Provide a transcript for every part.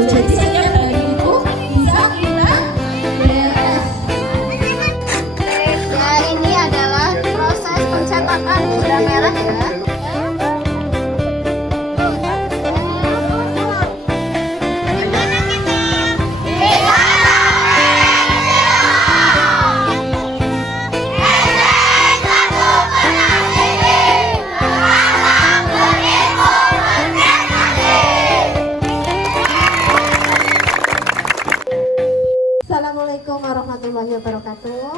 Jadi setiap hari itu bisa kita beres. Ya, ini adalah proses pencetakan gula merah ya. Assalamualaikum warahmatullahi wabarakatuh.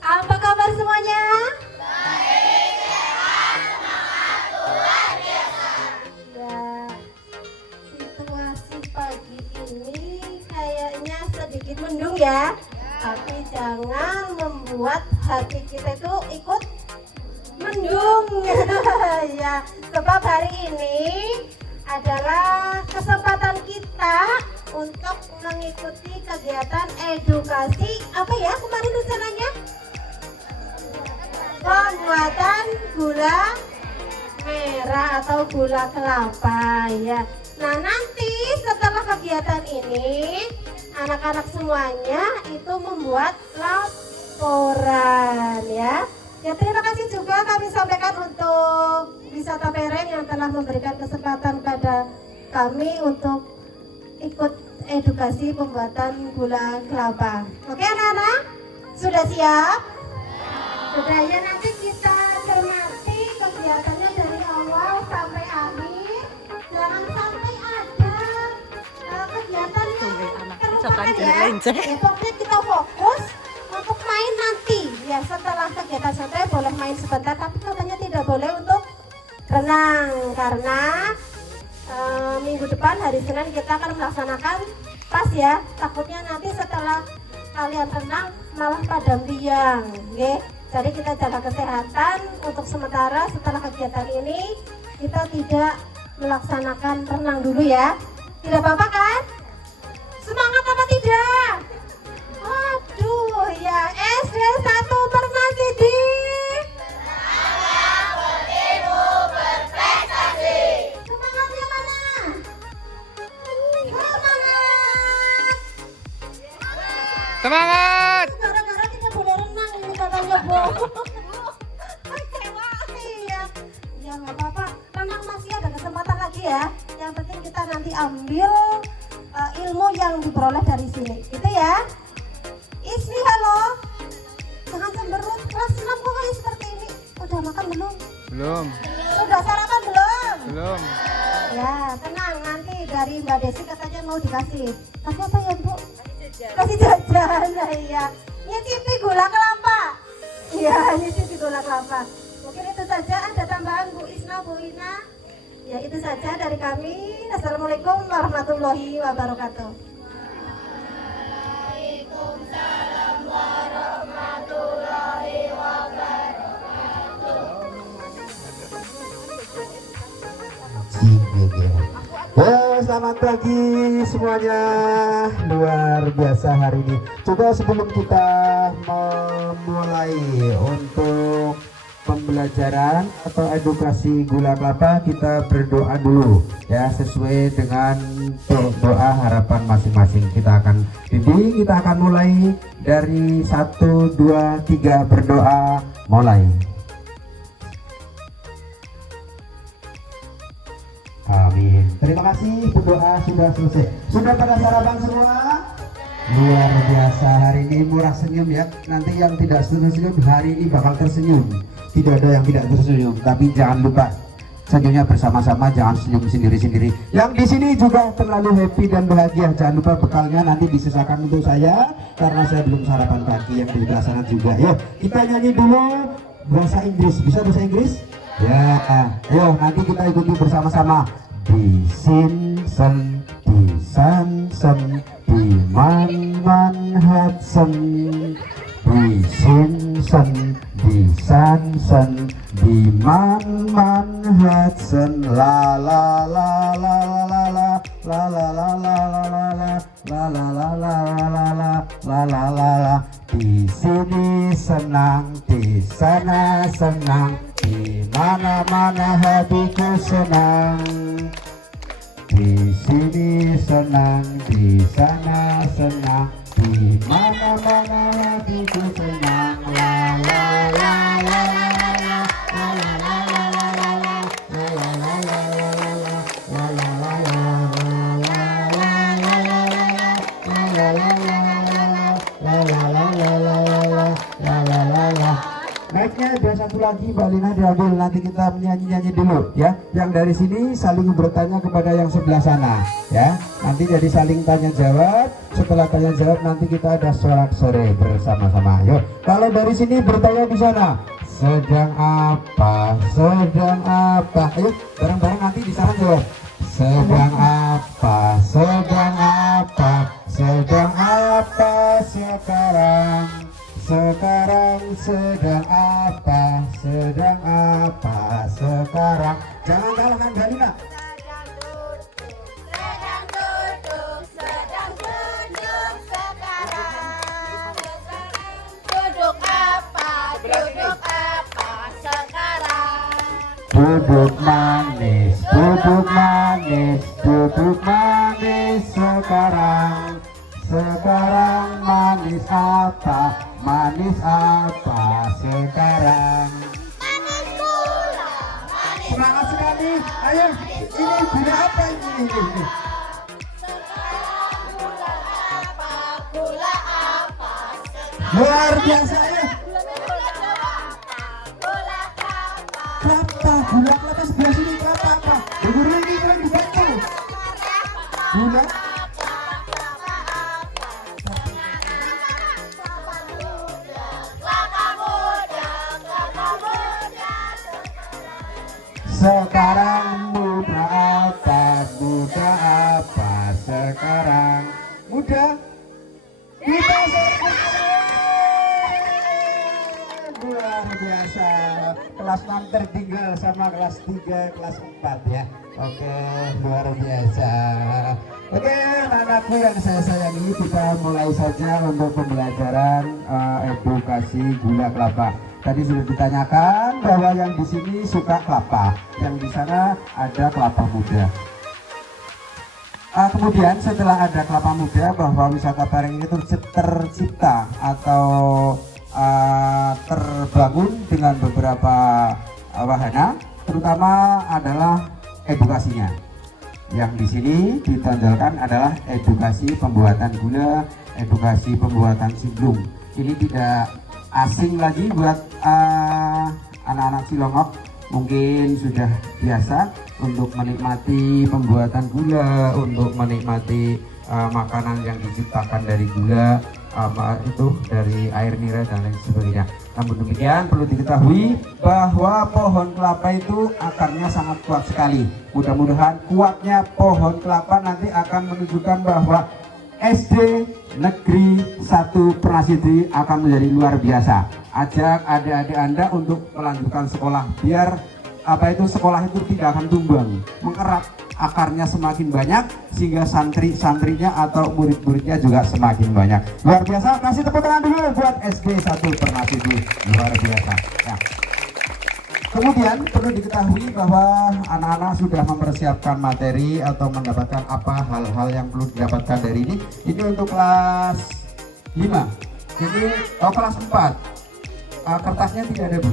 Apa kabar semuanya? Baik, sehat, semangat, luar biasa. Ya, situasi pagi ini kayaknya sedikit mendung ya. Tapi jangan membuat hati kita itu ikut mendung. Ya, sebab hari ini adalah kesempatan kita untuk mengikuti kegiatan edukasi apa ya kemarin rencananya? Pembuatan gula merah atau gula kelapa ya. Nah, nanti setelah kegiatan ini anak-anak semuanya itu membuat laporan ya. Ya, terima kasih juga kami sampaikan untuk Wisata Pereng yang telah memberikan kesempatan pada kami untuk ikut edukasi pembuatan gula kelapa. Oke anak-anak? Sudah siap? Sudah ya, nanti kita cermati kegiatannya dari awal sampai akhir. Jangan sampai ada kegiatan yang terlupakan ya. Ya, pokoknya kita fokus untuk main nanti ya. Setelah kegiatan santai boleh main sebentar, tapi katanya tidak boleh untuk renang karena minggu depan hari Senin kita akan melaksanakan pas ya. Takutnya nanti setelah kalian renang malah pada biang, okay? Jadi kita jaga kesehatan untuk sementara. Setelah kegiatan ini kita tidak melaksanakan renang dulu ya. Tidak apa-apa kan? Semangat apa tidak? Waduh ya, SD 1 Permasidi berlaku berprestasi. Semangatnya mana? Semangat! Semangat! Gara-gara tidak boleh renang ini katanya Bu. Kecewa ya. Ya nggak apa-apa, renang masih ada kesempatan lagi ya. Yang penting kita nanti ambil ilmu yang diperoleh dari sini, gitu ya. Ismi, halo. Jangan cemberut, kelas 6 kok kayak seperti ini. Udah makan belum? Belum. Sudah sarapan belum? Belum. Ya, tenang, nanti dari Mbak Desi katanya mau dikasih. Kasih apa ya, Bu? Kasih jajan. Nah, iya. Nyicipi gula kelapa. Iya, nyicipi gula kelapa. Mungkin itu saja. Ada tambahan Bu Isna, Bu Ina? Ya, itu saja dari kami. Assalamualaikum warahmatullahi wabarakatuh. Waalaikumsalam warahmatullahi wabarakatuh. Selamat pagi semuanya. Luar biasa hari ini. Coba sebelum kita memulai untuk pembelajaran atau edukasi gula kelapa, kita berdoa dulu ya, sesuai dengan doa harapan masing-masing. Kita akan bimbing, kita akan mulai dari 1, 2, 3 berdoa, mulai. Amin. Terima kasih, berdoa sudah selesai. Sudah pada sarapan semua? Luar biasa, hari ini murah senyum ya. Nanti yang tidak senyum hari ini bakal tersenyum. Tidak ada yang tidak tersenyum, tapi jangan lupa senyumnya bersama-sama, jangan senyum sendiri-sendiri. Yang di sini juga terlalu happy dan bahagia. Jangan lupa bekalnya nanti disisakan untuk saya karena saya belum sarapan pagi. Yang di belah sana juga. Yuk, kita nyanyi dulu bahasa Inggris. Bisa bahasa Inggris? Ya, yuk nanti kita ikuti bersama-sama. Di sin sen di san sen, di man het sen, di sin sen, di san sen, di man het sen, la la la la la la la la la la la la la la la la la la. Di sini senang, di sana senang, di mana-mana hatiku senang. Di sini senang, di sana senang, di mana-mana hatiku senang. La la la la la la la la la la. Naiknya ada satu lagi, Mbak Lina diambil, nanti kita nyanyi-nyanyi dulu ya. Yang dari sini saling bertanya kepada yang sebelah sana ya. Nanti jadi saling tanya jawab. Setelah tanya jawab nanti kita ada sorak sore bersama-sama. Yuk, kalau dari sini bertanya di sana, sedang apa? Sedang apa? Ayo bareng-bareng nanti di sana jawab. Sedang apa? Sedang apa? Sedang apa sekarang? Sekarang sedang apa? Sedang apa sekarang? Jangan kalahkan Mbak Lina. Sedang duduk sekarang. Duduk apa sekarang? Duduk manis, duduk manis, duduk manis sekarang. Sekarang manis apa? Manis apa sekarang? Manis gula, manis Semangat sekali. Ayo, ini gula apa ini? sekarang. Gula apa sekarang? Luar biasa ya. Gula apa? Kelapa, gula kelapa sebelah sini kelapa apa? Dengar lagi kan dibantu. Gula. Sekarang muda apa? Muda apa sekarang? Muda? Kita luar biasa. Kelas 6 tertinggal sama kelas 3, kelas 4 ya. Oke, luar biasa. Oke, anak-anakku yang saya sayangi, kita mulai saja untuk pembelajaran edukasi gula kelapa. Tadi sudah ditanyakan bahwa yang di sini suka kelapa, yang di sana ada kelapa muda. Kemudian setelah ada kelapa muda, bahwa wisata Pareng ini tercipta atau terbangun dengan beberapa wahana, terutama adalah edukasinya. Yang di sini ditonjolkan adalah edukasi pembuatan gula, edukasi pembuatan simlung. Ini tidak asing lagi buat anak-anak Cilongok, mungkin sudah biasa untuk menikmati pembuatan gula, untuk menikmati makanan yang diciptakan dari gula, itu dari air nira dan lain sebagainya. Namun demikian perlu diketahui bahwa pohon kelapa itu akarnya sangat kuat sekali. Mudah-mudahan kuatnya pohon kelapa nanti akan menunjukkan bahwa SD Negeri 1 Pernasiti akan menjadi luar biasa. Ajak adik-adik Anda untuk melanjutkan sekolah biar sekolah itu tidak akan tumbang, mengerat, akarnya semakin banyak sehingga santri-santrinya atau murid-muridnya juga semakin banyak. Luar biasa. Kasih tepuk tangan dulu buat SD 1 Pernasiti, luar biasa ya. Kemudian perlu diketahui bahwa anak-anak sudah mempersiapkan materi atau mendapatkan apa hal-hal yang perlu didapatkan dari ini. Ini untuk kelas 5. Ini kelas 4. Kertasnya tidak ada, Bu?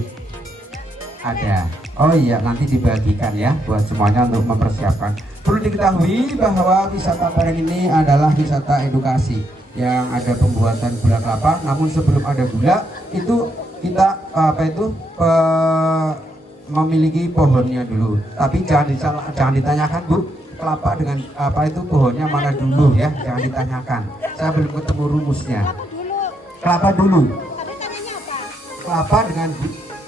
Ada. Oh iya, nanti dibagikan ya buat semuanya untuk mempersiapkan. Perlu diketahui bahwa wisata Pareng ini adalah wisata edukasi yang ada pembuatan gula kelapa. Namun sebelum ada gula itu kita memiliki pohonnya dulu. Tapi jangan ditanyakan, Bu, kelapa dengan pohonnya mana dulu ya, jangan ditanyakan. Saya belum ketemu rumusnya. Kelapa dulu. Kelapa dengan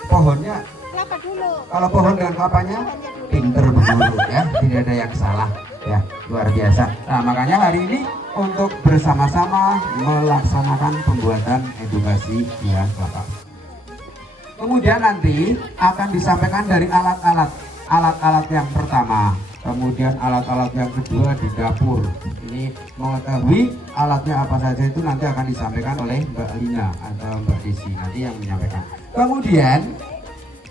pohonnya. Kalau pohon dengan kelapanya, pinter berburu ya, tidak ada yang salah. ya, luar biasa. Nah, makanya hari ini untuk bersama-sama melaksanakan pembuatan edukasi buah kelapa. Kemudian nanti akan disampaikan dari alat-alat yang pertama, kemudian alat-alat yang kedua di dapur. Ini mengetahui alatnya apa saja itu nanti akan disampaikan oleh Mbak Lina atau Mbak Desi nanti yang menyampaikan. Kemudian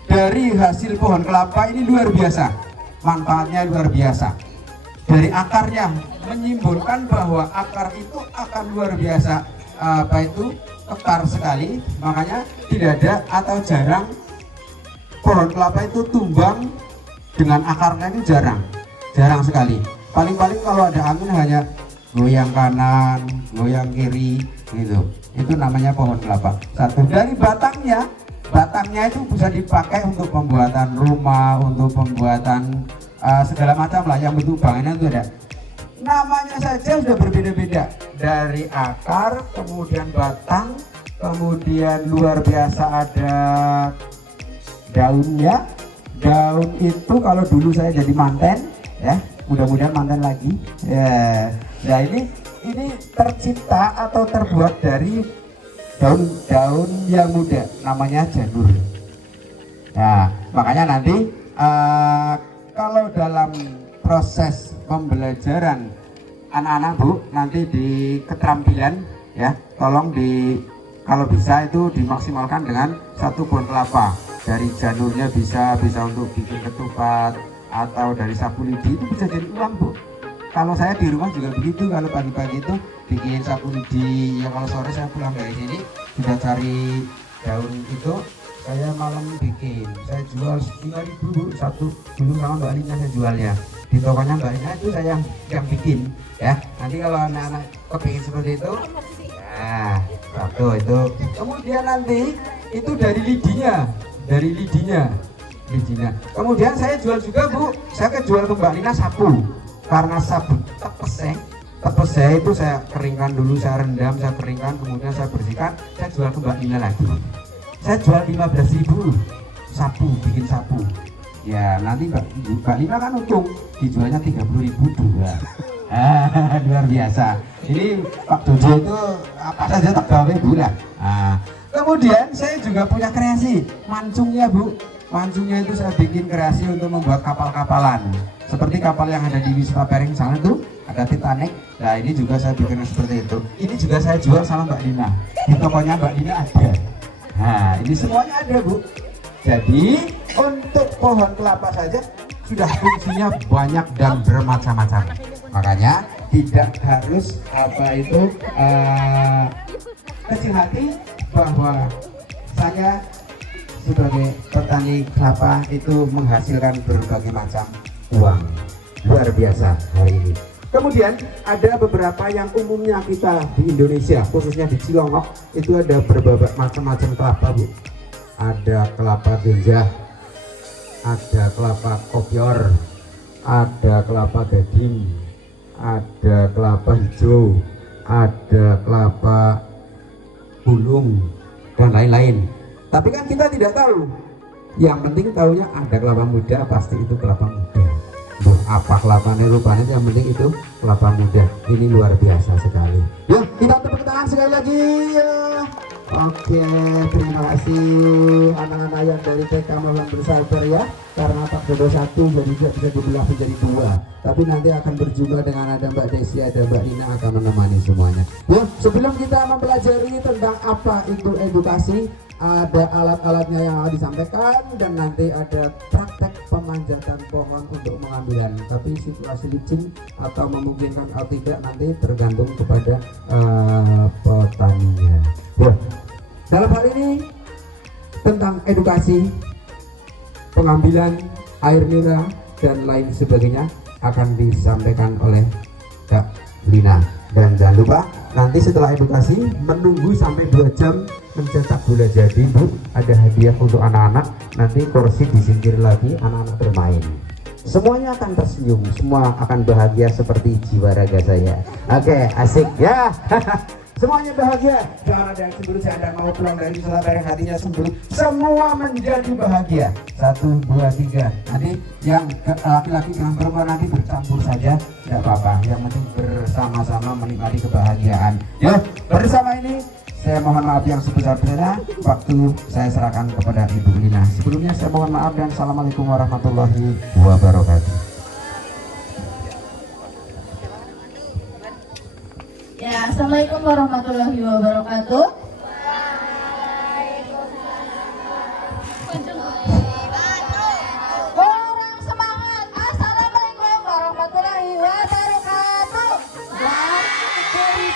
dari hasil pohon kelapa ini luar biasa, manfaatnya luar biasa. Dari akarnya menyimpulkan bahwa akar itu akan luar biasa kekar sekali, makanya tidak ada atau jarang pohon kelapa itu tumbang dengan akarnya ini jarang sekali. Paling-paling kalau ada angin hanya goyang kanan, goyang kiri gitu. Itu namanya pohon kelapa. Satu, dari batangnya itu bisa dipakai untuk pembuatan rumah, untuk pembuatan segala macam lah yang bentuk bangunan itu ada. Namanya saja sudah berbeda-beda, dari akar, kemudian batang, kemudian luar biasa ada daunnya. Daun itu kalau dulu saya jadi manten, ya mudah-mudahan manten lagi. Ya, nah ini tercipta atau terbuat dari daun-daun yang muda, namanya janur. Nah, makanya nanti kalau dalam proses pembelajaran anak-anak Bu, nanti di keterampilan ya, tolong kalau bisa itu dimaksimalkan dengan satu pohon kelapa. Dari janurnya bisa untuk bikin ketupat, atau dari sapu lidi itu bisa jadi uang Bu. Kalau saya di rumah juga begitu, kalau pagi-pagi itu bikin sapu lidi, ya kalau sore saya pulang dari sini sudah cari daun itu, saya malam bikin, saya jual 5.000 Bu, satu dulu sama Mbak Lina saya jualnya di tokonya Mbak Lina, itu saya yang bikin ya. Nanti kalau anak-anak kepingin seperti itu, nah satu itu. Kemudian nanti itu dari lidinya. Kemudian saya jual juga Bu, saya jual ke Mbak Lina sapu, karena sapu tepes saya itu saya keringkan dulu, saya rendam, saya keringkan, kemudian saya bersihkan, saya jual ke Mbak Lina lagi. Saya jual 15.000 sapu, bikin sapu. Ya nanti Mbak Lina kan untung, dijualnya 30.000 dua. Luar biasa. Ini Pak Dojo itu apa saja tak gawe Bu lah. Kemudian saya juga punya kreasi mancungnya Bu. Mancungnya itu saya bikin kreasi untuk membuat kapal-kapalan. Seperti kapal yang ada di Wisma Pering sana tuh, ada Titanic. Nah ini juga saya bikin seperti itu. Ini juga saya jual sama Mbak Lina. Di tokonya Mbak Lina ada. Nah ini semuanya ada Bu. Jadi untuk pohon kelapa saja sudah fungsinya banyak dan bermacam-macam. Makanya tidak harus kecil hati bahwa saya sebagai petani kelapa itu menghasilkan berbagai macam uang. Luar biasa hari ini. Kemudian ada beberapa yang umumnya kita di Indonesia, khususnya di Cilongok, itu ada berbagai macam-macam kelapa Bu. Ada kelapa ganja, ada kelapa kopior, ada kelapa gading, ada kelapa hijau, ada kelapa bulung, dan lain-lain. Tapi kan kita tidak tahu. Yang penting tahunya ada kelapa muda, pasti itu kelapa muda. Apa kelapanya rupanya, yang penting itu kelapa muda. Ini luar biasa sekali. Yuk kita tepuk tangan sekali lagi ya. Oke, terima kasih anak-anak yang dari TK, mohon bersabar ya, karena Pak Dodo 1 jadi bisa dibelah menjadi 2. Tapi nanti akan berjumpa dengan ada Mbak Desi, ada Mbak Lina akan menemani semuanya. Ya, sebelum kita mempelajari tentang apa itu edukasi, ada alat-alatnya yang akan disampaikan, dan nanti ada praktek pemanjatan pohon untuk pengambilan. Tapi situasi licin atau memungkinkan atau tidak nanti tergantung kepada petaninya. Ya. Dalam hal ini tentang edukasi pengambilan air mineral dan lain sebagainya akan disampaikan oleh Kak Lina. Dan jangan lupa nanti setelah edukasi menunggu sampai 2 jam mencetak gula jadi Bu, ada hadiah untuk anak-anak. Nanti kursi disingkir lagi, anak-anak bermain. Semuanya akan tersenyum, semua akan bahagia seperti jiwa raga saya. Oke, asik ya. Semuanya bahagia. Jangan ada yang cemburu, saya tidak mau pulang dari wisata Pereng hatinya cemburu. Semua menjadi bahagia. 1, 2, 3. Nanti yang laki-laki dengan perempuan nanti bercampur saja, tidak apa-apa. Yang penting bersama-sama menikmati kebahagiaan. Yuk, bersama ini saya mohon maaf yang sebesar-besarnya. Waktu saya serahkan kepada Ibu Lina. Sebelumnya saya mohon maaf dan assalamualaikum warahmatullahi wabarakatuh. Ya, assalamualaikum warahmatullahi wabarakatuh. Orang semangat, assalamualaikum warahmatullahi wabarakatuh. Ya, seperti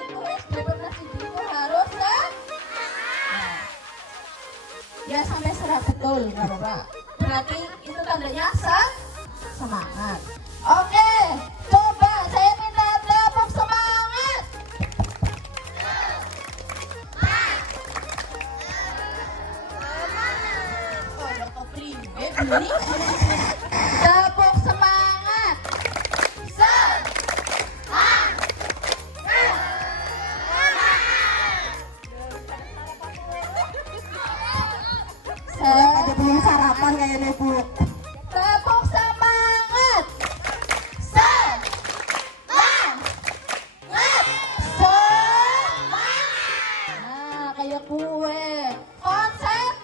itu SD berprestasi itu harus ya sampai serah betul, nggak apa-apa. Berarti itu tandanya semangat. Oke, coba saya minta tepuk semangat. Tepuk semangat. Ada belum sarapan kayaknya Bu. Tepuk semangat. Nah, kayak kue. Konsep.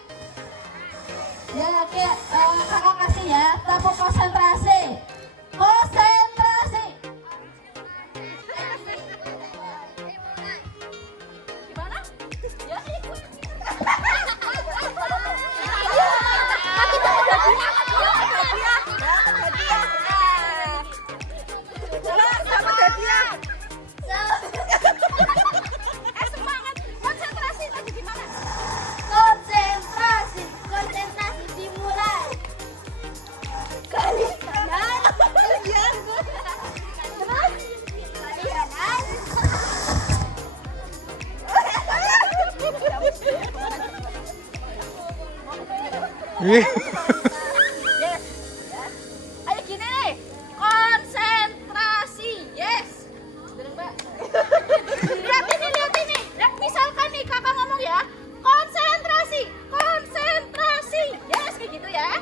Ya, kayak kakak kasih ya. Tepuk konsentrasi. Konsentrasi. Gimana? Ya, ikut. Konsentrasi dimulai. Yes. Ayo gini nih, konsentrasi, yes. Lihat ini, lihat misalkan nih kakak ngomong ya, konsentrasi, yes kayak gitu ya.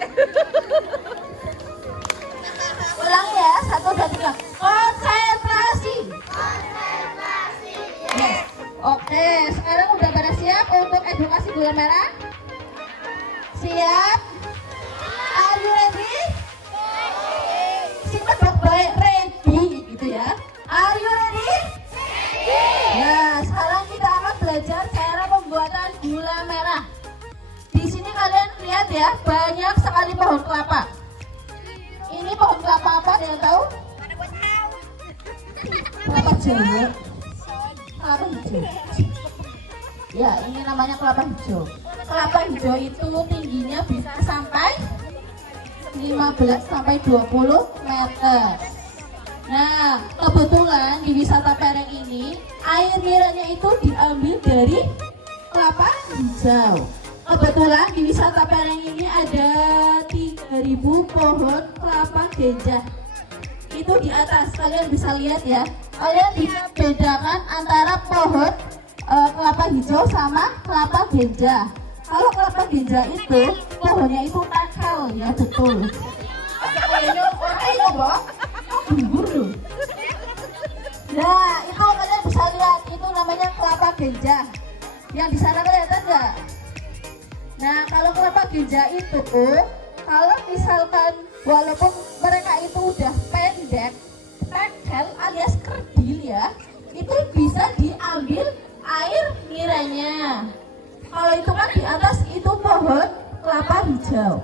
Ulang ya, 1, 2, 3. Konsentrasi. Yes. Oke, sekarang udah pada siap untuk edukasi gula merah? Siap? Are you ready? Sing pedok baik ready gitu ya. Are you ready? Nah, sekarang kita akan belajar cara pembuatan gula merah. Di sini kalian lihat ya, banyak sekali pohon kelapa. Ini pohon kelapa apa? Ada yang tahu? Kelapa Jawa. Kelapa hijau. Ya, ini namanya kelapa hijau. Kelapa hijau itu tingginya bisa sampai 15 sampai 20 meter. Nah, kebetulan di wisata Pereng ini air niranya itu diambil dari kelapa hijau. Kebetulan di wisata Pereng ini ada 3.000 pohon kelapa ganja. Itu di atas kalian bisa lihat ya. Kalian bisa bedakan antara pohon kelapa hijau sama kelapa ganja. Kalau kelapa ganja itu pohonnya itu takal ya, betul. Nah, itu kalian bisa lihat, itu namanya kelapa ganja. Yang di sana kelihatan nggak? Nah, kalau kelapa ganja itu, kalau misalkan walaupun mereka itu udah pendek, tekel alias kerdil ya, itu bisa diambil air niranya. Kalau itu kan di atas itu pohon kelapa hijau.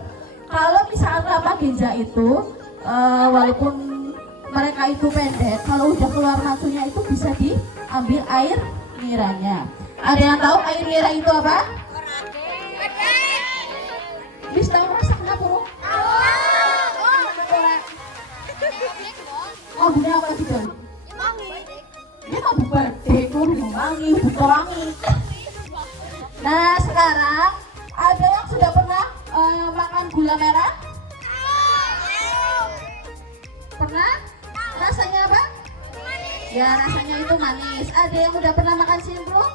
Kalau misalkan kelapa ganja itu, walaupun mereka itu pendek, kalau udah keluar masunya itu bisa diambil air niranya. Ada yang tahu air nira itu apa? Bisa tahu rasanya burung? Oh, bunyi apa sih John? Ini mau berdek, wangi, wangi. Nah, sekarang ada yang sudah pernah makan gula merah? pernah? Rasanya apa? Ya, rasanya itu manis. Ada yang udah pernah makan simplung?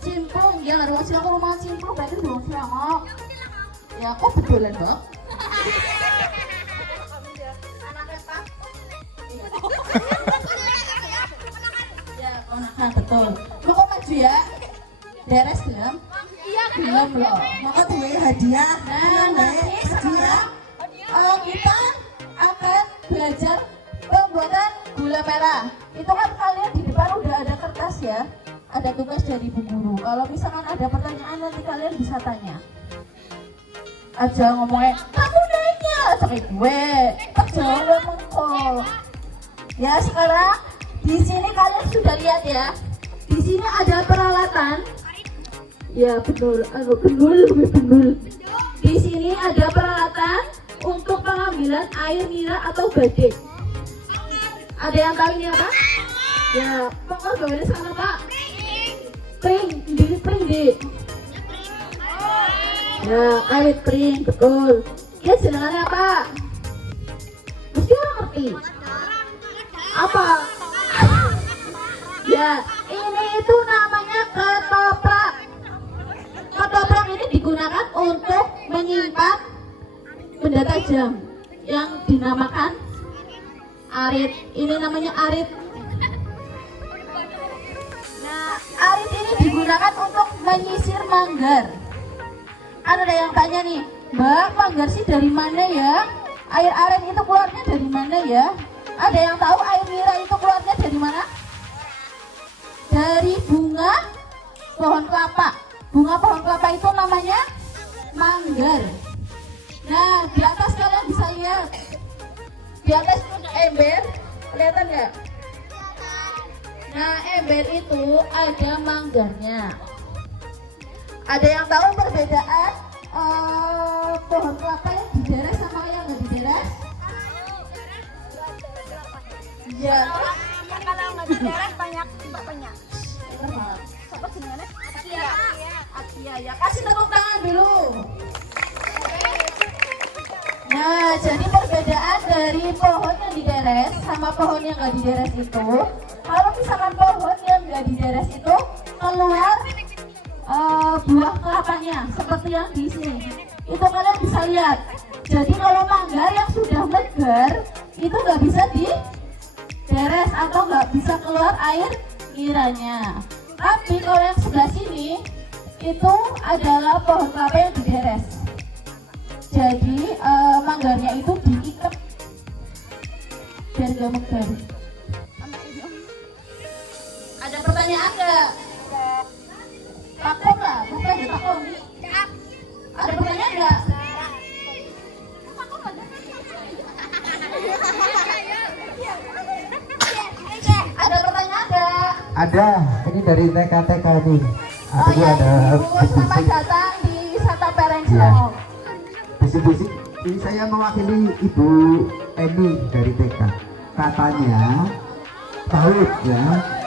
Simplung, ya nggak ada silang makan simplung, berarti belum silang. Ya, kok betulan dong? Ya, ponakan betul. Lu kok maju ya? Beres belum? Iya, Belum loh. Maka tuh hadiah. Nah, nanti sekarang kita akan belajar pembuatan gula merah. Itu kan kalian di depan udah ada kertas ya, ada tugas dari Bu Guru. Kalau misalkan ada pertanyaan nanti kalian bisa tanya. Aja ngomongnya, kamu nanya, cakap gue, tak jawab mengkol. Ya sekarang di sini kalian sudah lihat ya, di sini ada peralatan. Ya betul, betul. Di sini ada peralatan untuk pengambilan air nira atau badai. Ada yang tahu ini apa? Ya, pokoknya bagaimana sekarang Pak? Pring di. Ya, air pring, betul. Ya, jenengannya apa? Mesti orang ngerti. Apa? Ya, ini itu namanya ketoprak. Ketoprak ini digunakan untuk menyimpan benda tajam yang dinamakan arit. Ini namanya arit. Nah, arit ini digunakan untuk menyisir manggar. Ada yang tanya nih, Mbak, manggar sih dari mana ya? Air arit itu keluarnya dari mana ya? Ada yang tahu air nira itu keluarnya dari mana? Dari bunga pohon kelapa. Bunga pohon kelapa itu namanya manggar. Nah, di atas kalian bisa lihat. Di atas ember, kelihatan nggak? Nah, ember itu ada manggarnya. Ada yang tahu perbedaan pohon kelapa yang dideres sama yang nggak dideres? Iya. Kalau nggak diberes banyak. Siapa sebenarnya? Akia ya. Kasih tepuk tangan dulu. Nah, jadi perbedaan dari pohon yang dideres sama pohon yang nggak dideres itu, kalau misalkan pohon yang nggak dideres itu keluar buah kelapanya seperti yang di sini, itu kalian bisa lihat. Jadi kalau manggar yang sudah megar itu nggak bisa dideres atau nggak bisa keluar air niranya. Tapi kalau yang sebelah sini itu adalah pohon kelapa yang dideres. Jadi manggarnya itu diikat biar gak megar. Ada pertanyaan nggak? Takut lah, bukan ya takut nih. Ada pertanyaan nggak? Ada pertanyaan nggak? Ada, ini dari TK-TK nih. Oh ya, Ibu selamat datang di Wisata Pereng Selong. Bisik-bisik, ini saya mewakili Ibu Eni dari TK. Katanya, Paut ya,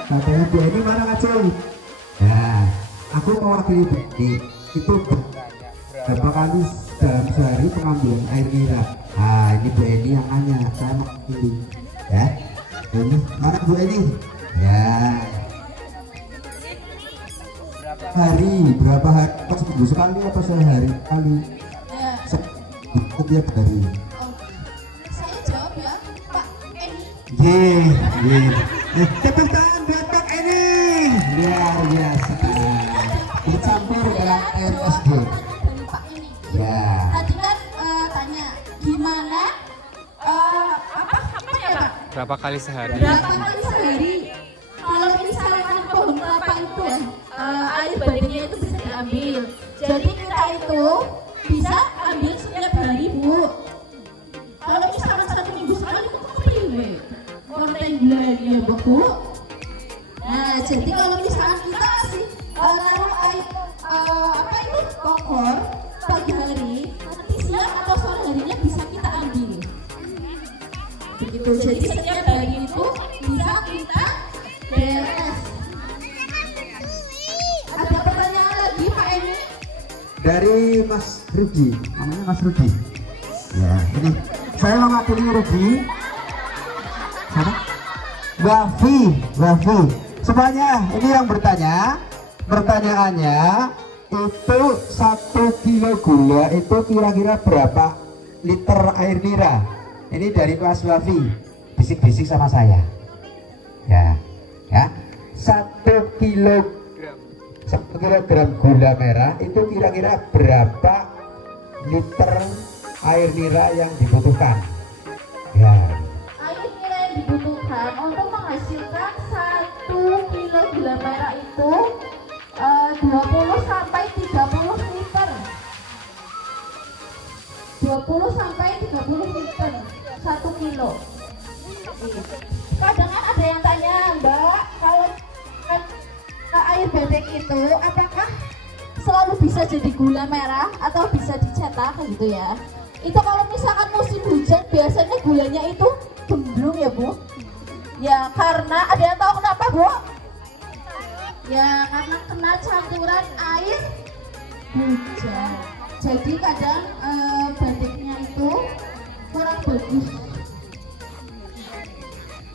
katanya Bu Eni mana ngacau? Ya, aku mewakili Bu Eni. Itu berapa kali dalam sehari pengambilan air nira? Nah, ini Bu Eni yang nanya, saya mewakili. Ya, ini mana Bu Eni? Ya. Berapa hari? Seminggu sekali atau sehari kali? Ya. Setiap hari. Saya jawab ya, Pak Eni. Tepuk tangan buat Pak Eni. Luar biasa. Dicampur dengan air SD. Dari Pak Eni. Ya. Tadi kan tanya gimana apa ya Pak? Berapa kali sehari? Berapa kali sehari? Kalau misalkan pohon kelapa itu ya, air badainya itu bisa diambil. Jadi kita itu bisa ambil setiap hari Bu. Kalau misalkan 1 minggu sekali itu kepilih konten gulanya Bu. Nah jadi kalau misalkan kita kasih taruh air apa itu kokor pagi hari, nanti siang atau sore harinya bisa kita ambil. Begitu. Jadi setiap hari itu bisa kita beres. Ada pertanyaan lagi Pak Eni? Dari Mas Rudi, namanya Mas Rudi. Ya, ini Saya mewakili Ruby. Siapa? Wafi. Semuanya, ini yang bertanya. Pertanyaannya itu 1 kilo gula itu kira-kira berapa liter air nira? Ini dari Mas Wafi. Bisik-bisik sama saya. Ya. 1 kilogram gula merah itu kira-kira berapa liter air nira yang dibutuhkan? Ya. Air nira yang dibutuhkan untuk menghasilkan 1 kilo gula merah itu 20 sampai 30 liter. 20 sampai 30 liter 1 kilo. Kadang kan ada yang tanya, Mbak, kalau air bebek itu apakah selalu bisa jadi gula merah atau bisa dicetak gitu ya? Itu kalau misalkan musim hujan biasanya gulanya itu gemblung ya Bu? Ya karena ada yang tahu kenapa Bu? Ya karena kena campuran air hujan. Jadi kadang bebeknya itu kurang bagus.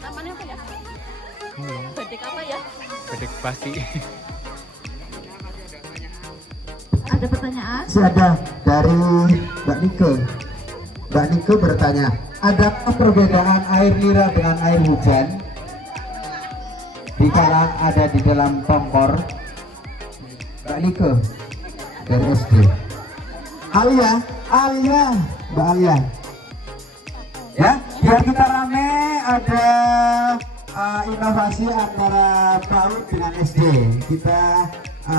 Namanya apa ya? Bedek apa ya? Bedek basi. Ada pertanyaan? Ada dari Mbak Nike. Mbak Nike bertanya, adakah perbedaan air nira dengan air hujan? Dikala ada di dalam kompor. Mbak Nike dari SD. Alia, Mbak Alia. Ya, biar kita rame ada inovasi antara PAUD dengan SD. Kita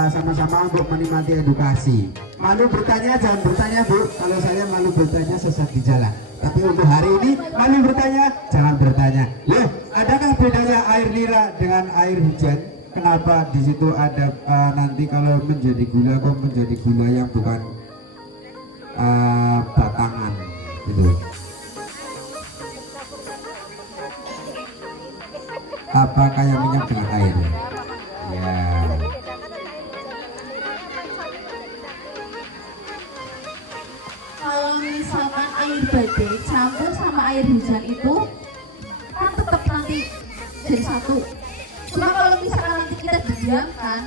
sama-sama untuk menikmati edukasi. Malu bertanya jangan bertanya Bu. Kalau saya malu bertanya sesat di jalan. Tapi untuk hari ini malu bertanya jangan bertanya. Loh, adakah bedanya air nira dengan air hujan? Kenapa di situ ada nanti kalau menjadi gula kok menjadi gula yang bukan batangan gitu. Apa kayak minyak dengan air? Ya. Kalau misalkan air badai campur sama air hujan itu kan tetap nanti jadi satu. Cuma kalau misalkan nanti kita didiamkan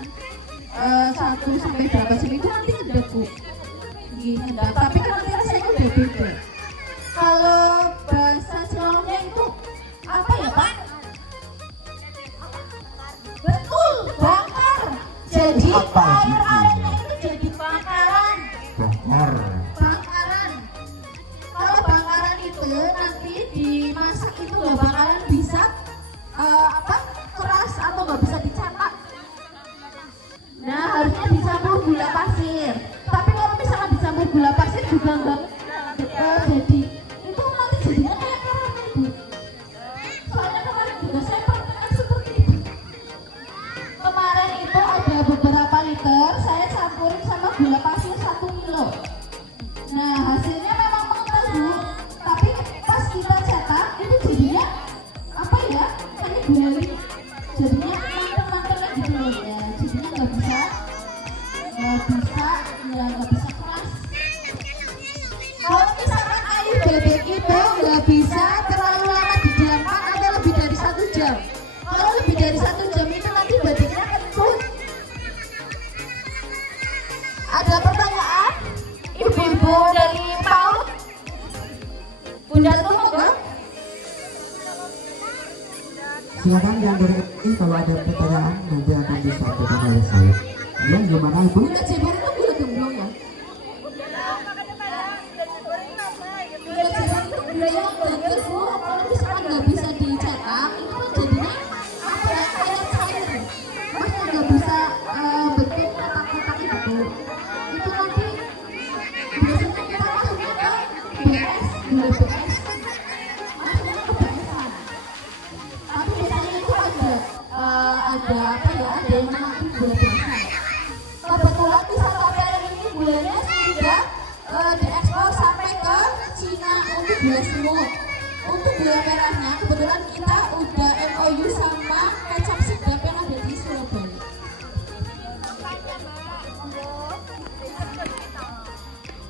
1 sampai berapa jam itu nanti ngendap Bu. Ngendap. Tapi kan nanti rasanya udah beda. Kalau bahasa Jawanya itu apa ya Pak? Betul, bakar. Jadi air-airnya itu jadi bakaran. Bakaran. Kalau bakaran itu nanti dimasak itu nggak bakalan bisa keras atau nggak bisa dicetak. Nah harusnya dicampur gula pasir. Tapi kalau misalkan dicampur gula pasir juga nggak jadi. Itu nanti jadinya kayak karamel Bu. Soalnya kemarin juga saya pernah seperti itu. Kemarin itu ada beberapa liter saya campurin sama gula pasir 1 kilo. Nah hasilnya memang mengental Bu, tapi pas kita cetak itu jadinya apa ya? Kayak gulali, jadinya mantel-mantel gitu loh ya. Jadinya nggak bisa keras. Kalau misalkan air bebek itu nggak bisa terlalu lama didiamkan atau lebih dari 1 jam. Kalau lebih dari 1 jam itu nanti bebeknya kentut. Ada pertanyaan? Ibu-ibu dari PAUD? Bunda tuh enggak? Silakan yang dari ini kalau ada pertanyaan nanti akan disampaikan oleh saya. Ya, gimana Ibu? Bunda Cebor itu gula gemblong ya? Gula Cebor itu gula yang banget Bu. Kalau misalkan nggak bisa dicetak, itu kan jadinya apa ya? Kayak cair. Maksudnya nggak bisa bentuk kotak-kotak gitu. Itu nanti biasanya kita masuknya ke BS, gula BS. Masuknya ke BS-an. Tapi biasanya itu ada apa ya? Ada yang namanya gula BS-an. Kebetulan wisata Pereng ini gulanya sudah diekspor sampai ke Cina untuk gula semut. Untuk gula merahnya kebetulan kita udah MOU sama kecap sedap yang ada di Surabaya.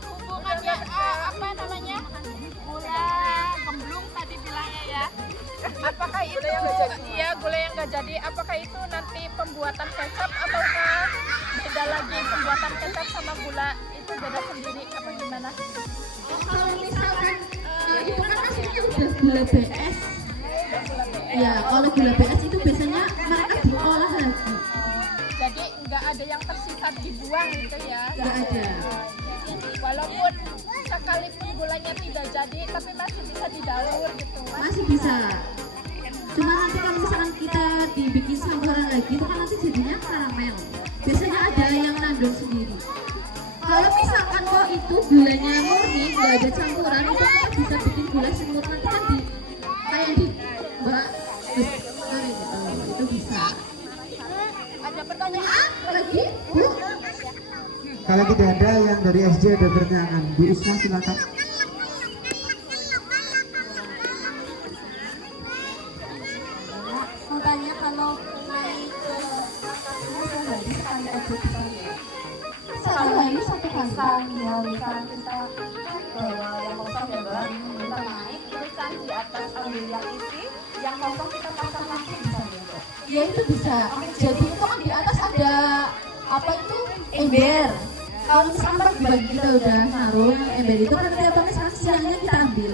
Hubungannya apa namanya? Gula gula yang nggak jadi, apakah itu nanti pembuatan kecap ataukah beda lagi pembuatan kecap sama gula itu beda sendiri apa gimana? Kalau misalkan itu kan aslinya udah gula BS. Ya, kalau gula BS itu biasanya mereka diolah lagi. Jadi nggak ada yang tersisa dibuang gitu ya? Nggak ada. Walaupun sekalipun gulanya tidak jadi, tapi masih bisa didaur gitu. Masih bisa. Cuma nanti kalau misalkan kita dibikin campuran lagi itu kan nanti jadinya karamel. Biasanya ada yang nandung sendiri. Kalau misalkan kok itu gulanya murni, nggak ada campuran, itu kita bisa bikin gula semut nanti kan di kayak di mbak gitu, itu bisa. Ada pertanyaan? Lagi, Bu? Kalau tidak ada yang dari SD ada pertanyaan, Bu Isma silakan. Mau tanya kalau naik ke sehari sekali aja bisa ya? Sehari satu kali. Ya misalnya kita bawa yang kosong ya mbak, kita naik terus kan di atas ambil yang isi, yang kosong kita pasang langsung bisa ya mbak? Ya itu bisa. Jadi itu kan di atas ada apa itu ember. Kalau misalkan pagi-pagi kita udah naruh yang ember itu kan nanti otomatis siangnya kita ambil.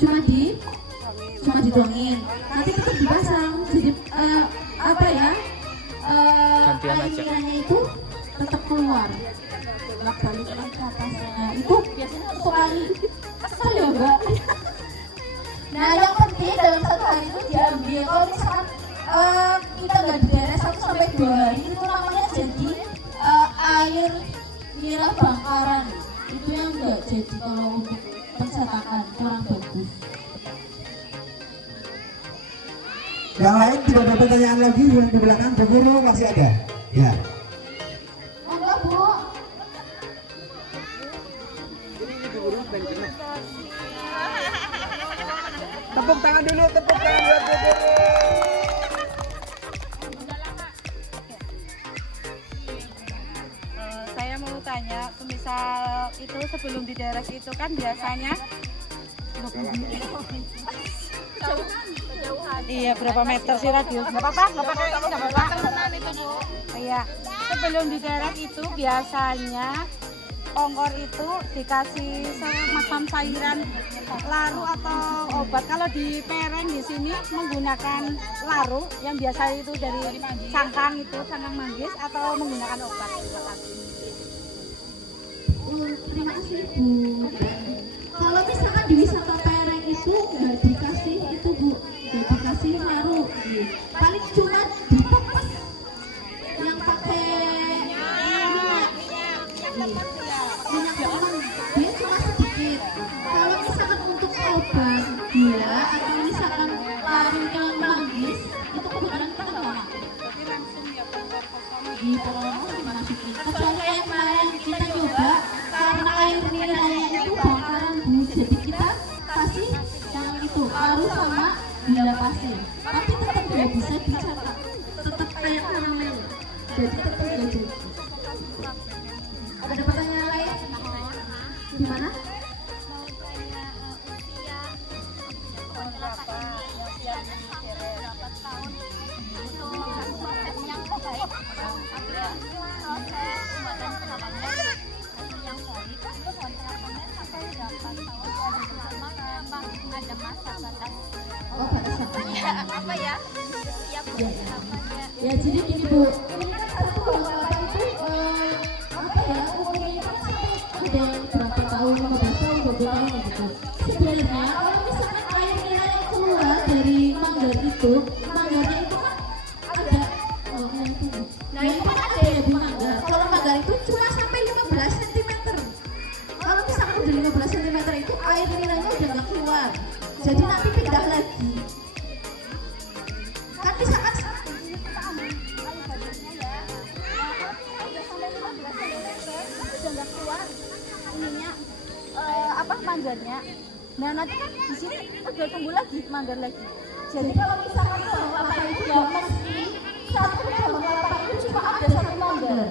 Cuma dituangin. Nanti kita dipasang. Jadi apa ya? Air miranya itu tetap keluar. Balik lagi ke atas. Nah itu biasanya untuk kali kesel ya mbak. Nah yang penting dalam satu hari itu diambil. Kalau misalkan kita nggak diberes 1 sampai 2 hari itu namanya jadi air mineral bakaran. Itu yang nggak jadi kalau untuk pencetakan kurang bagus. Yang lain tidak ada pertanyaan lagi, yang di belakang Bu Guru masih ada. Ya. Monggo Bu. Tepuk tangan dulu buat Bu Guru. Saya mau tanya, misal itu sebelum diderek itu kan biasanya iya berapa meter sih radius? Nggak apa-apa, nggak pakai ini nggak apa-apa. Iya, sebelum diderek itu biasanya ongkor itu dikasih semacam cairan laru atau obat. Kalau di pereng di sini menggunakan laru yang biasa itu dari cangkang itu cangkang manggis atau menggunakan obat. Terima kasih Bu. Kalau misalkan di wisata pereng itu nggak dikasih itu Bu, nggak dikasih laru. Paling cuma dipepes yang pakai minyak lemon, dia cuma sedikit. Kalau misalkan untuk obat gula atau misalkan larunya manggis itu kebetulan kita nggak pakai. Di Polongo dimasukin. Kecuali kayak kemarin kita coba karena air mineralnya itu bakaran Bu, jadi kita kasih yang itu laru sama gula pasir. Tapi tetap nggak bisa dicetak, tetap kayak karamel. Jadi tetap nggak jadi. Ada pertanyaan lain? Gimana? Oh, batasannya. Apa ya? Ya, jadi gini Bu, ini kan satu buah kelapa itu apa ya, umurnya itu kan sampai ada yang berapa tahun, 15 tahun, 20 tahun gitu. Sebenarnya kalau misalkan air mineral yang keluar dari manggar itu, manggarnya itu kan ada, itu Bu. Nah itu kan ada ya Bu manggar. Kalau manggar itu cuma sampai 15 cm. Kalau misalkan udah 15 cm itu air mineralnya udah nggak keluar. Jadi nanti pindah lagi. Kan misalkan manggarnya. Nah nanti kan di sini udah tumbuh lagi manggar lagi. jadi kalau misalkan pohon kelapa itu ya mesti satu pohon kelapa itu cuma ada 1 manggar.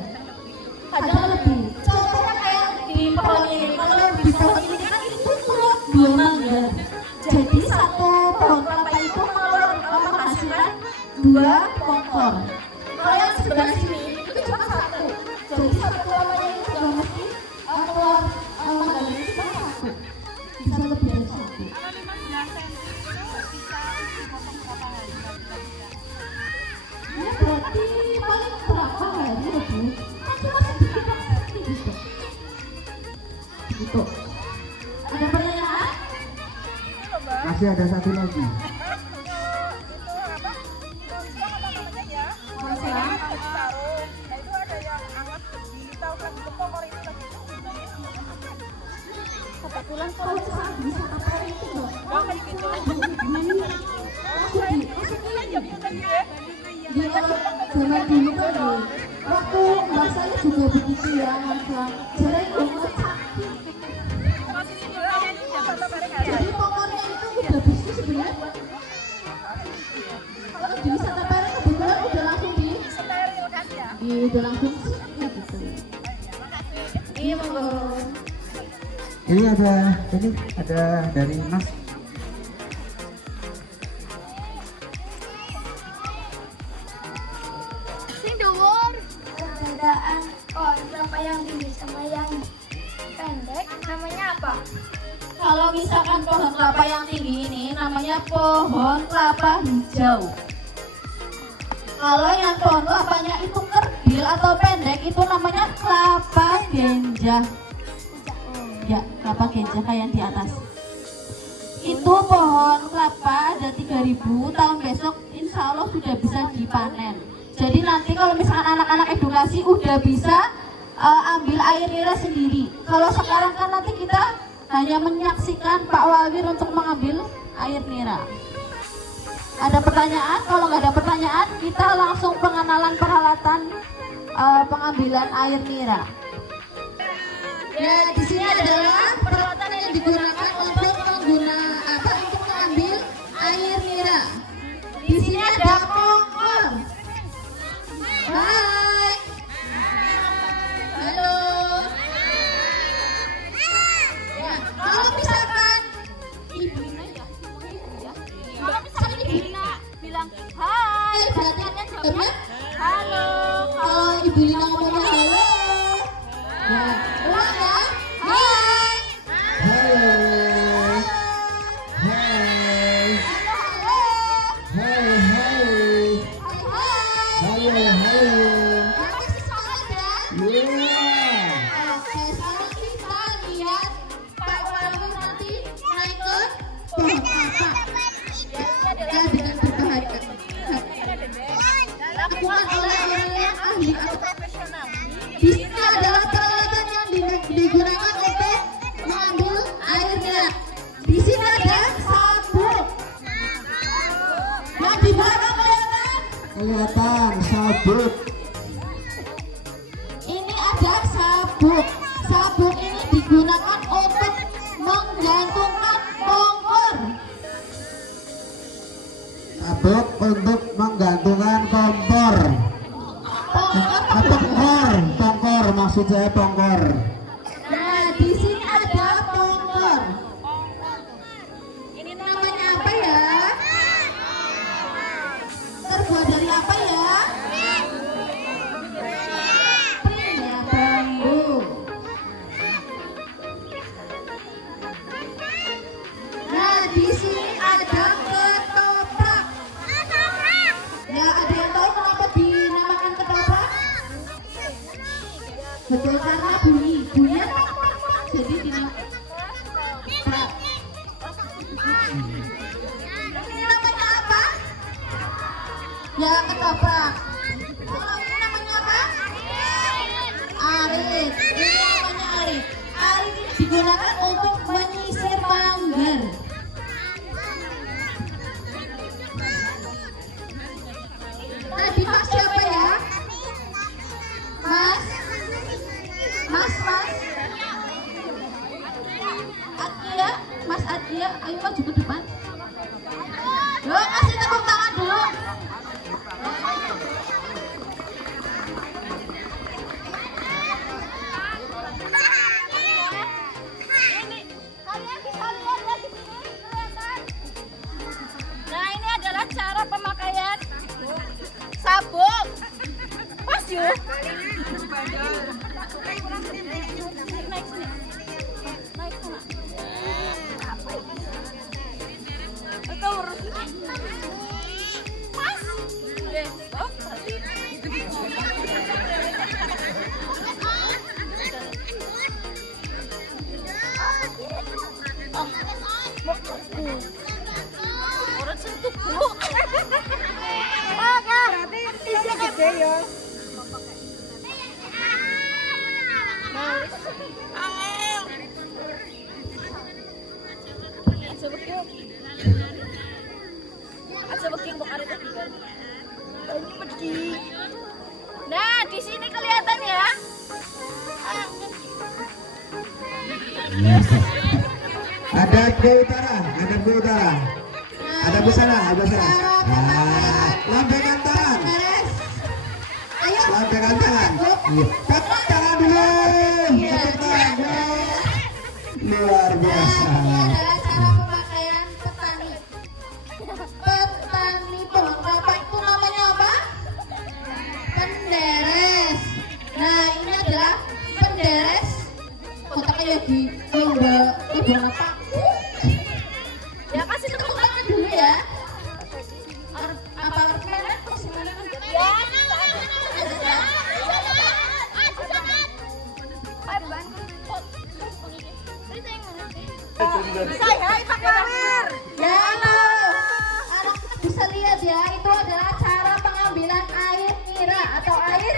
Kadang lebih. Contohnya kayak di pohon ini, kalau di pohon ini kan itu cuma 2 manggar. Jadi 1 pohon kelapa itu menghasilkan 2 pongkor. Kalau yang sebelah sini itu cuma 1. Jadi satu lamanya itu sudah mesti keluar manggalan itu cuma 1. Bisa lebih dari 1. Kalau 15 cm itu bisa dipotong berapa hari? Ya berarti paling berapa hari ya Bu? Kan cuma sedikit gitu. Gitu. Ada pertanyaan? Masih ada satu lagi. Kebetulan kalau bisa apa itu loh. Di zaman dulu kan loh, waktu mbak saya juga begitu ya, langsung jadi umur sakit. Jadi pokoknya itu udah bisnis sebenarnya. Kalau di wisata Pereng kebetulan udah langsung udah langsung gitu. Iya monggo. Ini ada dari Mas. Perbedaan pohon kelapa yang tinggi sama yang pendek namanya apa? Kalau misalkan pohon kelapa yang tinggi ini namanya pohon kelapa hijau. Kalau yang pohon kelapanya itu kerdil atau pendek itu namanya kelapa genjah. Ya, kelapa genjah kayak yang di atas. Itu pohon kelapa ada 3.000, tahun besok insya Allah sudah bisa dipanen. Jadi nanti kalau misalkan anak-anak edukasi udah bisa ambil air nira sendiri. Kalau sekarang kan nanti kita hanya menyaksikan Pak Wawir untuk mengambil air nira. Ada pertanyaan? Kalau nggak ada pertanyaan, kita langsung pengenalan peralatan pengambilan air nira. Ya, di sini adalah peralatan yang digunakan untuk mengambil air nira. Di sini ada pongkor. Hai. Halo. Ya, kalau misalkan Ibu Lina ya. Kalau misalkan Ibu Lina bilang hai, berarti jawabnya halo. Kalau Ibu Lina ngomongnya halo. Ya, ulang ya. Hai. Halo. Hai. Hai. Hai. Halo. Makasih semangat ya. Yeah. Oke, sekarang kita lihat Pak Wawir nanti naik ke pohon kelapa. Ya, dengan berbahaya. Lakukan oleh orang yang ahli atau profesional. Di sini adalah peralatan yang digunakan untuk mengambil air nira. Di sini ada sabuk. Yang di belakang kelihatan. Kelihatan sabuk. Ini ada sabuk. Sabuk ini digunakan untuk menggantungkan pongkor. Sabuk untuk menggantungkan kompor. Pongkor maksud saya pongkor. Nah, di sini ada pongkor. Ini namanya apa ya? Terbuat dari apa ya? Pria bambu. Nah, di sini ada ketoprak. Ya, ada yang tahu kenapa dinamakan ketoprak? Betul, karena bunyinya jadi dinamakan ketoprak. Ini namanya apa? Ya, ketoprak. Oh, ini namanya apa? Arit. Ini namanya arit. Arit ini digunakan untuk menyisir pagar. Tadi Mas siapa ya? Mas? Adia? Mas Adia, ayo maju ke depan. Yuk, kasih tepuk tangan dulu. Nah, ini adalah cara pemakaian Bu. Pas yuk. Naik sini. Naik sana. Atau urus. Pas. Deh. Oh, berarti. Orang sentuh dulu. Berarti bisa gede ya. Nah, di sini kelihatan ya. Ada ke utara, ada ke utara. Ada ke sana, ada ke sana. Nah, lambaikan tangan. Lambaikan tangan. Iya. Tepuk tangan dulu. Tepuk tangan. Luar biasa. Ini adalah cara pemakaian petani. Petani pohon kelapa itu namanya apa? Penderes. Nah, ini adalah penderes. Kotaknya di lomba apa? Ya kasih tepuk tangan Dulu ya. Apa permainan? ya. Saya hai Pak Kawir. Ya, halo. Anak bisa lihat ya, itu adalah cara pengambilan air nira atau air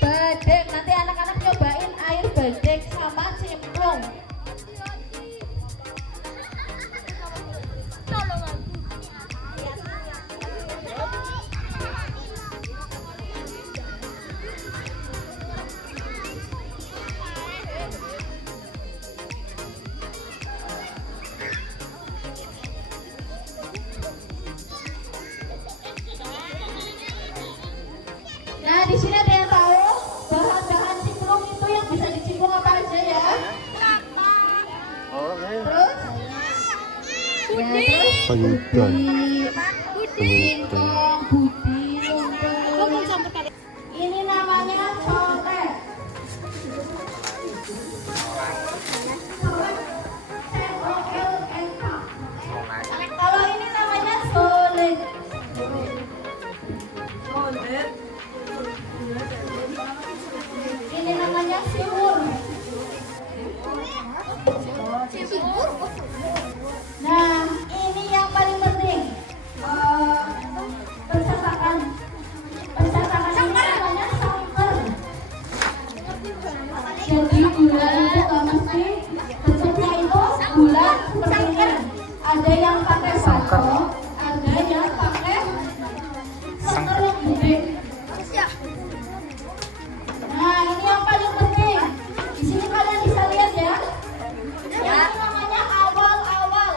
bedek. Nanti anak-anak nyobain air bedek sama cemplung. Nah, di sini ada yang tahu bahan-bahan cemplung itu yang bisa dicemplung apa aja ya? Terus? Singkong, budi, lumpur. Ini namanya contek. COLNK. Kalau ini namanya solid. Ini namanya siwur. Nah, ini yang paling penting. Percetakan. Percetakan ini namanya sanker. Jadi gula itu nggak mesti bentuknya itu gula seperti ini. Ada yang pakai bako, ada yang pakai sanker yang gede. Nah, ini yang paling penting. Di sini kalian bisa lihat ya. Ini namanya awal-awal.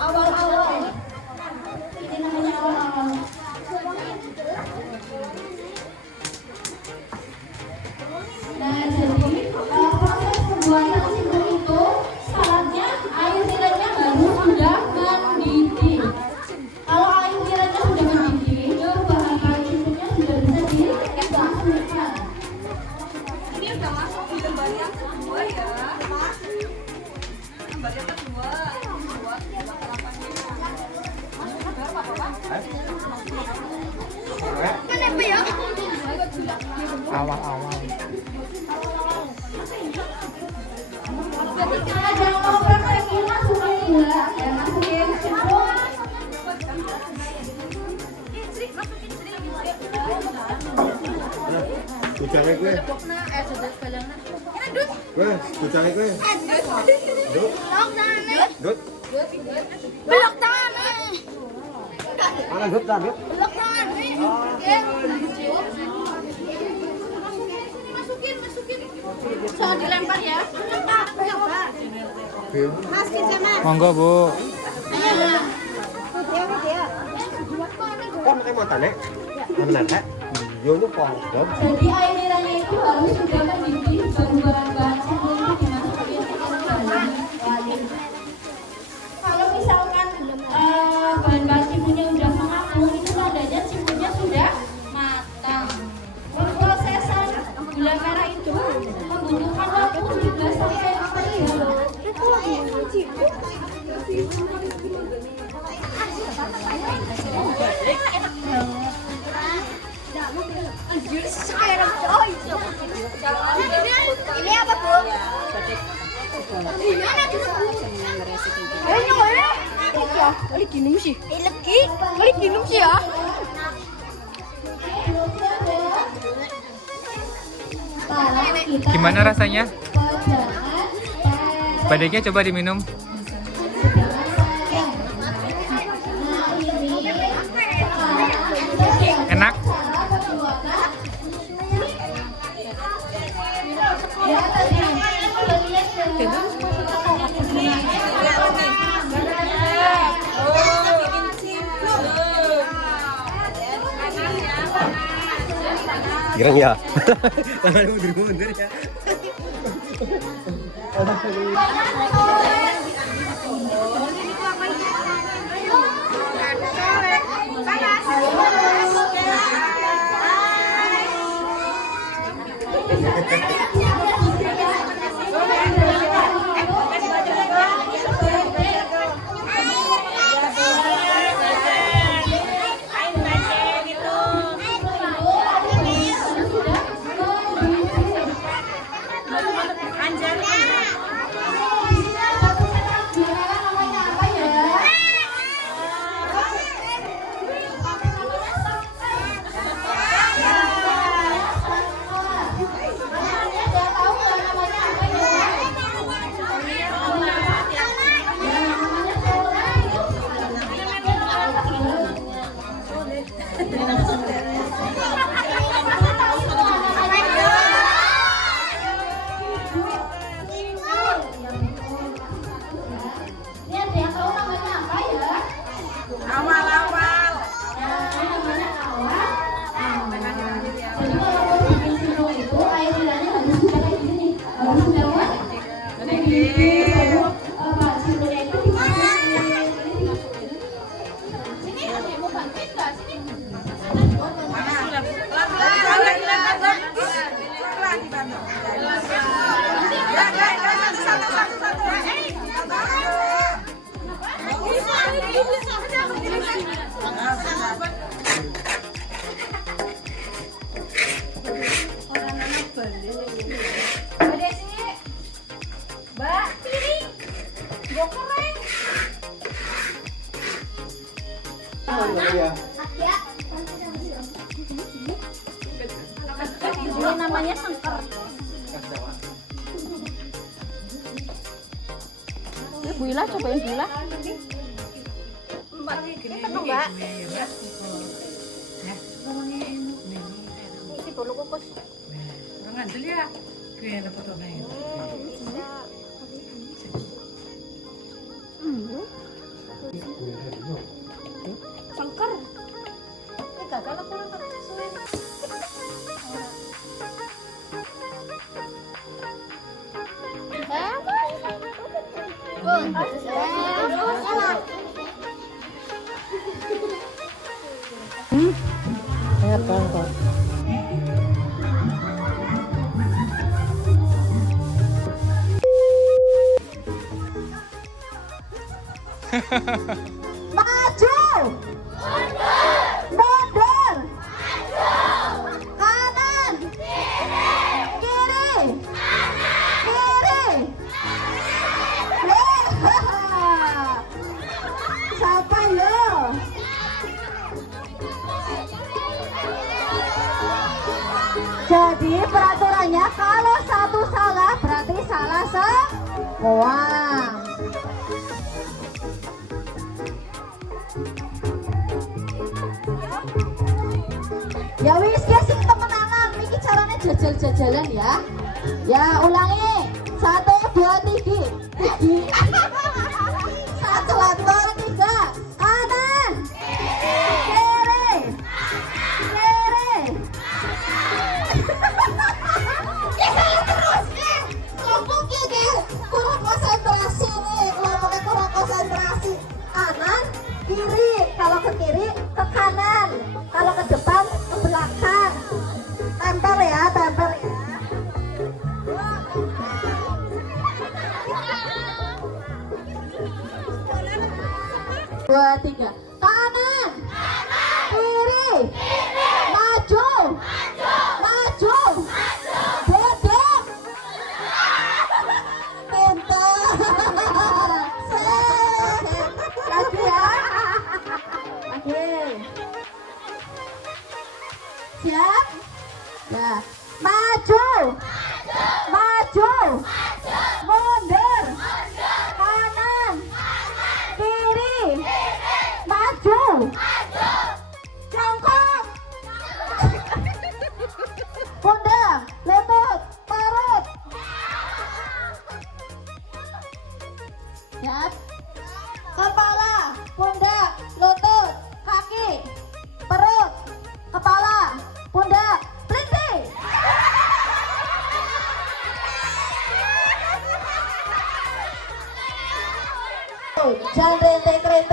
Awal-awal. Ini namanya awal-awal. Nah, jadi proses pembuatan cemplung itu syaratnya air niranya harus sudah mendidih. Kalau air niranya sudah mendidih, bahan-bahan cemplungnya sudah bisa dimasukkan. Ini udah masuk di lembar yang kedua ya. Lembar yang kedua. Awal-awal. Ketika ada yang mau praktekin masukin gula, ya masukin cemplung. Kucangnya gue. Gue, kucangnya gue. Dut. Dut. Belok tangan. Mana dut, Dut? Belok tangan. Masukin. Jangan dilempar ya. Monggo, Bu. Nah, Kok pakai mata, Nek? Benar, Nek? Yo lu pongdom. jadi air niranya itu harus sudah mendidih baru bahan-bahan cemplung itu dimasukin ke dalam wajan. Kalau misalkan bahan-bahan cemplungnya udah mengapung, itu tandanya cemplungnya sudah Ini apa, Bu? Gimana rasanya? Badainya coba diminum. Enak? Girang ya. Mundur-mundur ya. Ini namanya sengker. Ini Bu Ila, cobain Bu Ila. Ini penuh, Mbak. Isi bolu kukus. Sengker. Ini gagal apa orang suwe. Maju. Mundur. Kanan. Kiri. Kiri. Siapa lo? Jadi peraturannya kalau satu salah berarti salah semua. Ya wis guys, ini kemenangan. Ini caranya jajal-jajalan ya. Ya ulangi. 1, 2, 3. 1, 2, 3. Kanan. Kiri. Kiri. Ya salah terus nih. Kelompoknya nih. Kurang konsentrasi nih. Kelompoknya kurang konsentrasi. Kanan, kiri. Kalau ke kiri, ke kanan. Kalau ke depan, ke belakang. Tempel ya, tempel ya. 2, 3. Kanan. Kiri. Maju. Maju. Duduk. Pintar. Lagi ya. Oke. Siap? Ya. Maju. Maju. Mundur. Kanan. Kiri. Maju. Jongkok. Pundak, lutut, perut. Ya. Kepala, pundak, lutut, kaki, perut, kepala, pundak, kelinci. Jangan rente-rente